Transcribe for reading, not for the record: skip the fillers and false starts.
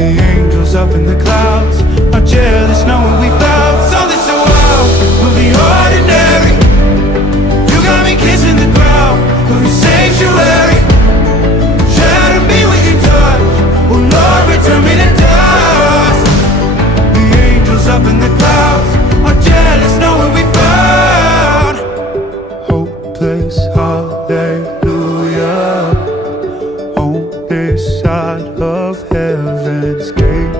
The angels up in the clouds are jealous knowing we found something so wild of the ordinary. You got me kissing the ground of your sanctuary. Shatter me with your touch, oh Lord, return me to dust. The angels up in the clouds are jealous knowing we found hopeless hallelujah on this side of heaven's gate.